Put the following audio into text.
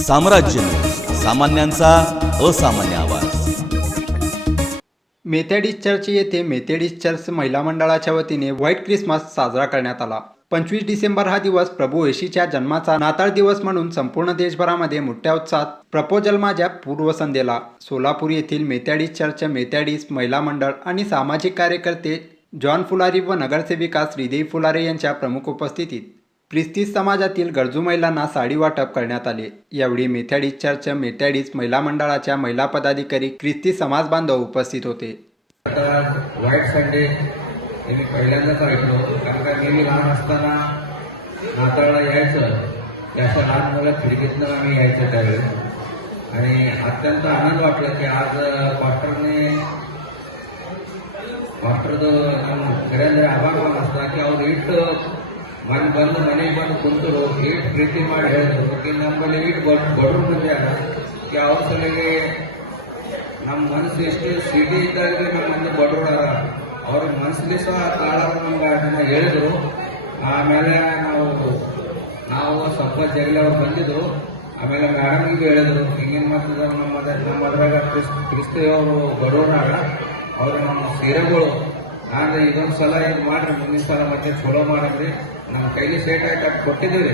साम्राज्य न्यूज, सामान्यांचा असामान्य आवाज। मेथेडिस्ट चर्च येथे मेथेडिस्ट चर्च महिला मंडळाच्या वतीने व्हाईट क्रिसमस साजरा करण्यात आला। 25 डिसेंबर हा दिवस प्रभू येशूच्या जन्माचा नाताळ दिवस म्हणून संपूर्ण देशभरामध्ये मोठ्या उत्साहात प्रपोजल माझ्या पूर्वसंध्येला सोलापूर येथील मेथेडिस्ट चर्च मेथेडिस्ट महिला मंडळ आणि सामाजिक कार्यकर्ते जॉन फुलारी व नगरसेविका श्रीदेवी फुलारे यांच्या प्रमुख उपस्थितीत ख्रिस्ती समाजातील गरजू महिलांना साडी वाटप करण्यात आले। यावेळी मेथेडिस्ट चर्च मेथेडिस्ट महिला मंडळाच्या महिला पदाधिकारी ख्रिस्ती समाज बांधव उपस्थित होते। व्हाईट संडे मी पहिल्यांदाच ऐकलो, कारण का मी लहान असताना नाताळला यायचं, त्याच्या लहान मुलं खिडकीतनं आम्ही यायचं त्यावेळेस, आणि अत्यंत आनंद वाटला की आज ಪಾಸ್ಟರ್ ಕರೆಂದ್ರೆ ಅವಾಗ ಅನಿಸ್ತಾ ಅವ್ರು ಇಟ್ಟು ಮನೆಗೆ ಬಂದು ಕುಂತರು, ಇಟ್ಟು ಪ್ರೀತಿ ಮಾಡಿ ಹೇಳಿದ್ರು ನಮ್ಮಲ್ಲಿ ಇಟ್ಟು ಬಡವ್ರು ಬಂದ್ಯಾರ ಅವ್ರ ಸಲಿಗೆ ನಮ್ಮ ಮನಸ್ಸು ಎಷ್ಟು ಸಿಟಿ ಇದ್ದಾಗ ನಮ್ಮ ಮಂದಿ ಬಡವ್ರ ಅವ್ರ ಮನಸ್ಸಲ್ಲಿ ಸಹ ತಾಳ ನಮ್ಗೆ ಅದನ್ನ ಹೇಳಿದ್ರು। ಆಮೇಲೆ ನಾವು ಸ್ವಲ್ಪ ಜಗಲಿ ಅವ್ರು ಬಂದಿದ್ರು, ಆಮೇಲೆ ಮೇಡಮ್ಗೆ ಹೇಳಿದ್ರು ಹಿಂಗೇನು ಮಾಡ್ತಿದ್ರು ನಮ್ಮ ಅದ್ರಾಗ ಕ್ರಿಸ್ತಿಯವರು ಬಡವರಾಗ ಅವ್ರು ನಮ್ಮ ಸೀರೆಗಳು ನಾನು ಇದೊಂದು ಸಲ ಇದು ಮಾಡ್ರಿ, ಮುಂದಿನ ಸಲ ಮತ್ತೆ ಚಲೋ ಮಾಡಂದ್ರಿ, ನಮ್ಮ ಕೈಲಿ ಸೇಟ್ ಆಯ್ತು ಕೊಟ್ಟಿದ್ದೀವಿ।